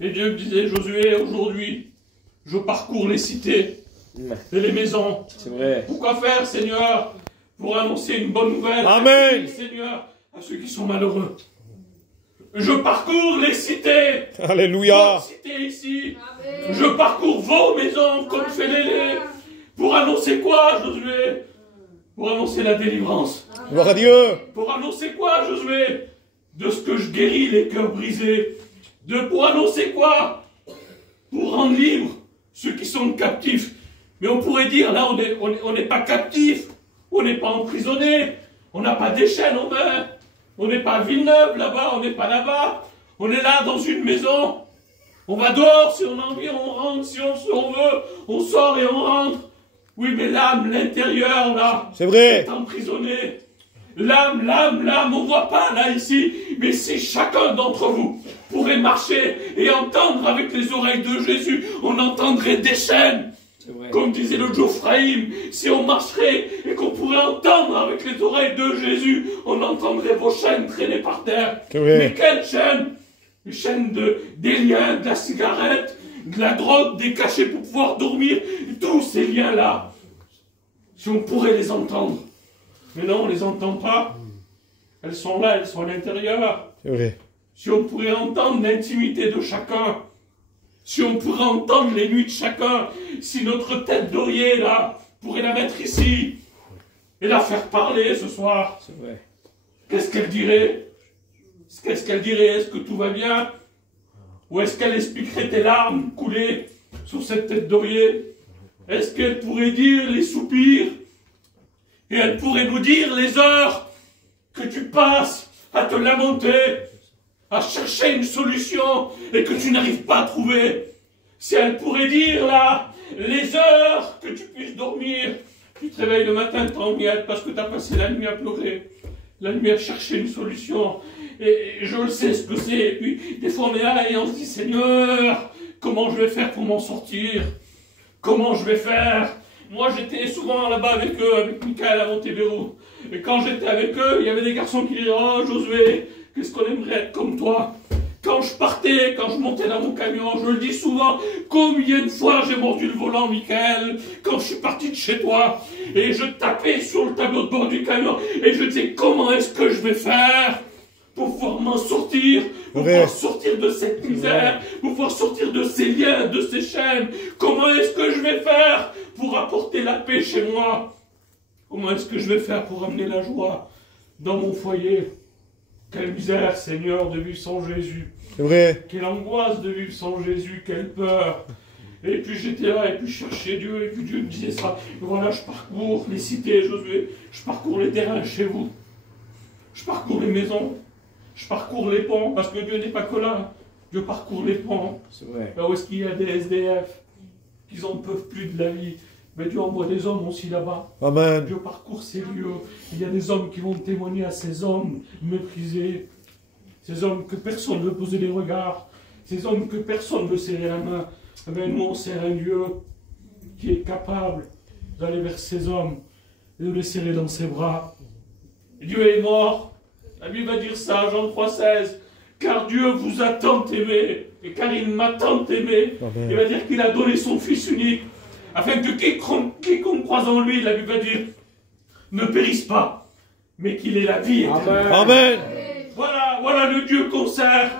Et Dieu me disait, Josué, aujourd'hui, je parcours les cités et les maisons. C'est vrai. Pourquoi faire, Seigneur? Pour annoncer une bonne nouvelle. Amen. Seigneur, à ceux qui sont malheureux. Je parcours les cités. Alléluia. Vos cités ici. Amen. Je parcours vos maisons comme fait Lélé. Pour annoncer quoi, Josué? Pour annoncer la délivrance. Gloire à Dieu. Pour annoncer quoi, Josué? De ce que je guéris les cœurs brisés. Pour annoncer quoi? Pour rendre libres ceux qui sont captifs. Mais on pourrait dire, là, on n'est pas captifs. On n'est pas emprisonnés. On n'a pas des chaînes aux mains. On n'est pas à Villeneuve, là-bas. On n'est pas là-bas. On est là, dans une maison. On va dehors, si on a envie, on rentre. Si on veut, on sort et on rentre. Oui, mais l'âme, l'intérieur, là, c'est vrai, est emprisonné. L'âme, on voit pas, là, ici. Mais si chacun d'entre vous pourrait marcher et entendre avec les oreilles de Jésus, on entendrait des chaînes. Comme disait le Geoffraïm, si on marcherait et qu'on pourrait entendre avec les oreilles de Jésus, on entendrait vos chaînes traîner par terre. Mais quelles chaînes? Les chaînes des liens, de la cigarette, de la drogue, des cachets pour pouvoir dormir, tous ces liens-là. Si on pourrait les entendre. Mais non, on ne les entend pas. Elles sont là, elles sont à l'intérieur. C'est vrai. Si on pourrait entendre l'intimité de chacun, si on pourrait entendre les nuits de chacun, si notre tête d'oreiller, là, pourrait la mettre ici, et la faire parler ce soir. C'est vrai. Qu'est-ce qu'elle dirait? Qu'est-ce qu'elle dirait? Est-ce que tout va bien? Ou est-ce qu'elle expliquerait tes larmes coulées sur cette tête d'oreiller? Est-ce qu'elle pourrait dire les soupirs? Et elle pourrait nous dire les heures que tu passes à te lamenter, à chercher une solution et que tu n'arrives pas à trouver. Si elle pourrait dire là, les heures que tu puisses dormir, tu te réveilles le matin, t'es en miettes parce que tu as passé la nuit à pleurer, la nuit à chercher une solution. Et je le sais ce que c'est. Et puis des fois on est là et on se dit, Seigneur, comment je vais faire pour m'en sortir? Comment je vais faire? Moi j'étais souvent là-bas avec eux, avec Michael à Montebello. Et quand j'étais avec eux, il y avait des garçons qui disaient, oh Josué, qu'est-ce qu'on aimerait être comme toi? Quand je partais, quand je montais dans mon camion, je le dis souvent, combien de fois j'ai mordu le volant, Michael, quand je suis parti de chez toi, et je tapais sur le tableau de bord du camion, et je disais, comment est-ce que je vais faire pour pouvoir m'en sortir, pour pouvoir sortir de cette misère, pour pouvoir sortir de ces liens, de ces chaînes? Comment est-ce que je vais faire pour apporter la paix chez moi? Comment est-ce que je vais faire pour amener la joie dans mon foyer? Quelle misère, Seigneur, de vivre sans Jésus. C'est vrai. Quelle angoisse de vivre sans Jésus, quelle peur. Et puis j'étais là, et puis je cherchais Dieu, et puis Dieu me disait ça. Et voilà, je parcours les cités, Josué, je parcours les terrains chez vous. Je parcours les maisons, je parcours les ponts, parce que Dieu n'est pas que là. Dieu parcours les ponts. C'est vrai. Là où est-ce qu'il y a des SDF, qu'ils n'en peuvent plus de la vie. Mais Dieu envoie des hommes aussi là-bas. Amen. Dieu parcourt ces lieux. Il y a des hommes qui vont témoigner à ces hommes méprisés. Ces hommes que personne ne veut poser les regards. Ces hommes que personne ne veut serrer la main. Mais nous, on sert un Dieu qui est capable d'aller vers ces hommes et de les serrer dans ses bras. Et Dieu est mort. La Bible va dire ça, Jean 3,16. Car Dieu vous a tant aimé. Et car il m'a tant aimé. Amen. Il va dire qu'il a donné son Fils unique. Afin que quiconque croise en lui, la Bible va dire, ne périsse pas, mais qu'il ait la vie éternelle. Amen. Voilà le Dieu qu'on sert.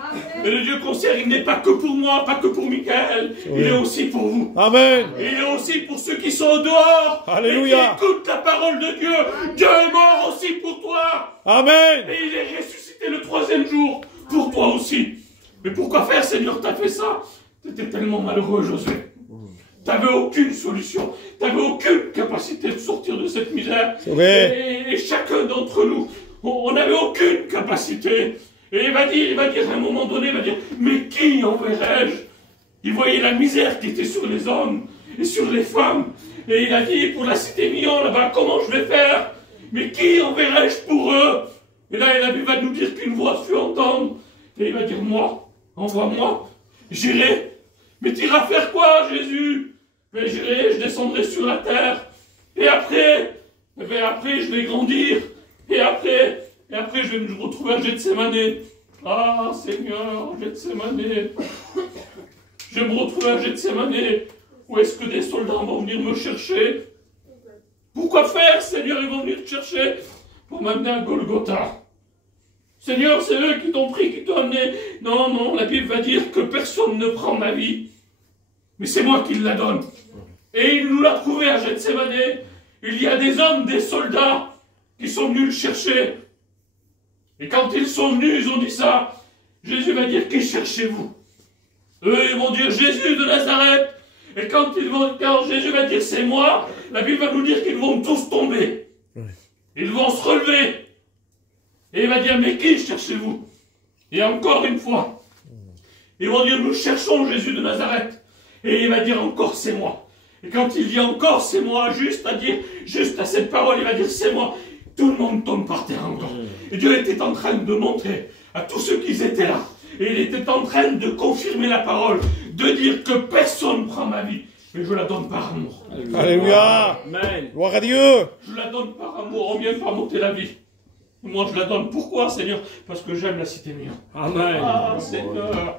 Mais le Dieu qu'on sert, il n'est pas que pour moi, pas que pour Michael. Oui. Il est aussi pour vous. Amen. Et il est aussi pour ceux qui sont au dehors. Alléluia. Et qui écoutent la parole de Dieu. Dieu est mort aussi pour toi. Amen. Et il est ressuscité le 3e jour pour toi aussi. Mais pourquoi faire, Seigneur, t'as fait ça? T'étais tellement malheureux, Josué. Tu n'avais aucune solution, tu n'avais aucune capacité de sortir de cette misère. Et chacun d'entre nous, on n'avait aucune capacité. Et il va dire à un moment donné, il va dire, mais qui enverrai-je? Il voyait la misère qui était sur les hommes et sur les femmes. Et il a dit, pour la cité Millon, là-bas, comment je vais faire? Mais qui enverrai-je pour eux? Et là, la Bible va nous dire qu'une voix fut entendre. Et il va dire, moi, envoie-moi, j'irai. Mais tu iras faire quoi, Jésus? Mais j'irai, je descendrai sur la terre. Et après, je vais grandir. Et après, je vais me retrouver à Gethsémané. Ah, Seigneur, Gethsémané. vais me retrouver à Gethsémane. Où est-ce que des soldats vont venir me chercher? Pourquoi faire, Seigneur? Ils vont venir te chercher pour m'amener à Golgotha. Seigneur, c'est eux qui t'ont pris, qui t'ont amené. Non, non, la Bible va dire que personne ne prend ma vie. Mais c'est moi qui la donne. Et il nous l'a trouvé à Gethsémane. Il y a des hommes, des soldats qui sont venus le chercher. Et quand ils sont venus, ils ont dit ça. Jésus va dire, qui cherchez-vous? Eux, ils vont dire Jésus de Nazareth. Et quand Jésus va dire c'est moi, la Bible va nous dire qu'ils vont tous tomber. Ils vont se relever. Et il va dire, mais qui cherchez-vous? Et encore une fois, ils vont dire, nous cherchons Jésus de Nazareth. Et il va dire encore, c'est moi. Et quand il dit encore, c'est moi, juste à cette parole, il va dire, c'est moi. Tout le monde tombe par terre encore. Et Dieu était en train de montrer à tous ceux qui étaient là. Et il était en train de confirmer la parole, de dire que personne ne prend ma vie. Mais je la donne par amour. Alléluia. Amen. Gloire à Dieu. Je la donne par amour, on vient pas monter la vie. Moi je la donne. Pourquoi, Seigneur? Parce que j'aime la cité mire. Amen. Ah, Seigneur,